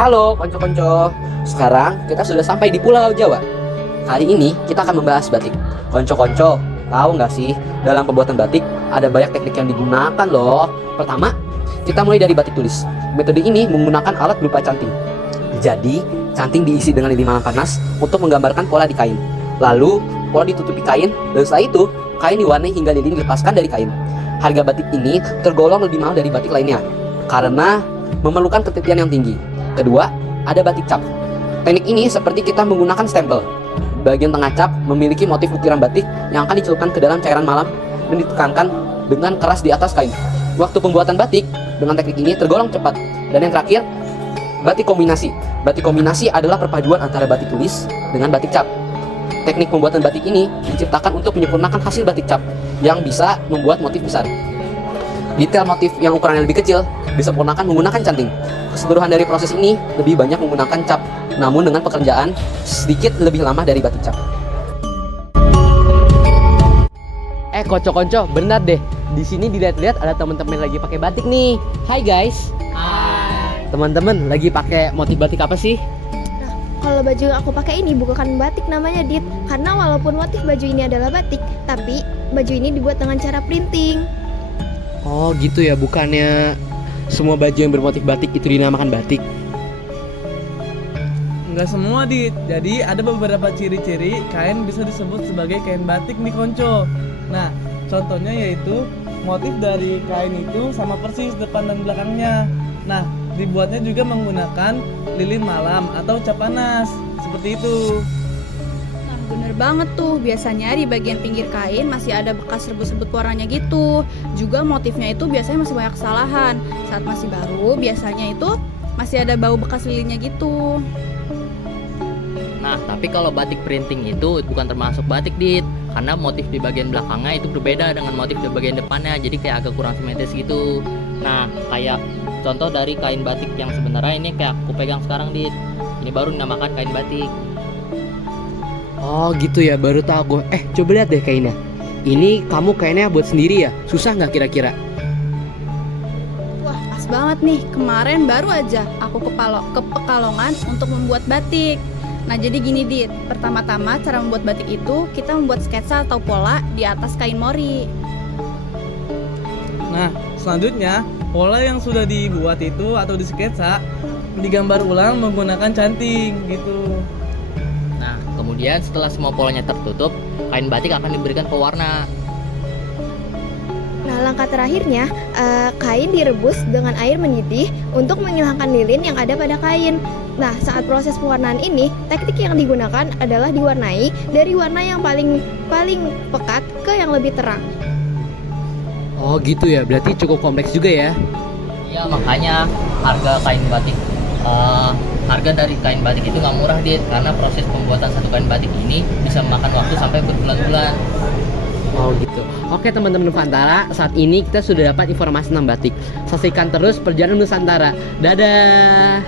Halo konco-konco, sekarang kita sudah sampai di Pulau Jawa. Kali ini kita akan membahas batik. Konco-konco, tahu nggak sih dalam pembuatan batik ada banyak teknik yang digunakan loh. Pertama, kita mulai dari batik tulis. Metode ini menggunakan alat berupa canting. Jadi, canting diisi dengan lidi malam panas untuk menggambarkan pola di kain. Lalu, pola ditutupi kain dan setelah itu, kain diwarnai hingga lilin dilepaskan dari kain. Harga batik ini tergolong lebih mahal dari batik lainnya karena memerlukan ketelitian yang tinggi. Kedua, ada batik cap. Teknik ini seperti kita menggunakan stempel. Bagian tengah cap memiliki motif ukiran batik yang akan dicelupkan ke dalam cairan malam dan ditekankan dengan keras di atas kain. Waktu pembuatan batik dengan teknik ini tergolong cepat. Dan yang terakhir, batik kombinasi. Batik kombinasi adalah perpaduan antara batik tulis dengan batik cap. Teknik pembuatan batik ini diciptakan untuk menyempurnakan hasil batik cap yang bisa membuat motif besar. Detail motif yang ukurannya lebih kecil disempurnakan menggunakan canting. Keseluruhan dari proses ini lebih banyak menggunakan cap, namun dengan pekerjaan sedikit lebih lama dari batik cap. Konco-konco, benar deh. Di sini dilihat-lihat ada teman-teman lagi pakai batik nih. Hai guys. Hai. Teman-teman lagi pakai motif batik apa sih? Kalau baju yang aku pakai ini bukan batik namanya, Dit. Karena walaupun motif baju ini adalah batik, tapi baju ini dibuat dengan cara printing. Oh gitu ya, bukannya semua baju yang bermotif batik itu dinamakan batik? Enggak semua, Dit. Jadi ada beberapa ciri-ciri kain bisa disebut sebagai kain batik nih, Konco. Nah, contohnya yaitu motif dari kain itu sama persis depan dan belakangnya. Nah, dibuatnya juga menggunakan lilin malam atau cap panas. Seperti itu. Nah, bener banget tuh. Biasanya di bagian pinggir kain masih ada bekas rebus-rebus warnanya gitu. Juga motifnya itu biasanya masih banyak kesalahan. Saat masih baru, biasanya itu masih ada bau bekas lilinnya gitu. Nah, tapi kalau batik printing itu bukan termasuk batik, Dit. Karena motif di bagian belakangnya itu berbeda dengan motif di bagian depannya. Jadi kayak agak kurang simetris gitu. Nah, kayak contoh dari kain batik yang sebenarnya ini kayak aku pegang sekarang, Dit. Ini baru dinamakan kain batik. Oh gitu ya, baru tahu gue. Coba lihat deh kainnya. Ini kamu kainnya buat sendiri ya? Susah nggak kira-kira? Wah, pas banget nih. Kemarin baru aja aku ke Pekalongan untuk membuat batik. Nah, jadi gini, Dit. Pertama-tama cara membuat batik itu kita membuat sketsa atau pola di atas kain mori. Nah, selanjutnya pola yang sudah dibuat itu atau disketsa digambar ulang menggunakan canting gitu. Nah, kemudian setelah semua polanya tertutup, kain batik akan diberikan pewarna. Nah, langkah terakhirnya, kain direbus dengan air mendidih untuk menghilangkan lilin yang ada pada kain. Nah, saat proses pewarnaan ini, teknik yang digunakan adalah diwarnai dari warna yang paling pekat ke yang lebih terang. Oh gitu ya, berarti cukup kompleks juga ya. Iya, makanya harga dari kain batik itu nggak murah, Dit. Karena proses pembuatan satu kain batik ini bisa memakan waktu sampai berbulan-bulan. Oh gitu. Oke teman-teman Nusantara, saat ini kita sudah dapat informasi tentang batik. Saksikan terus perjalanan Nusantara. Dadah.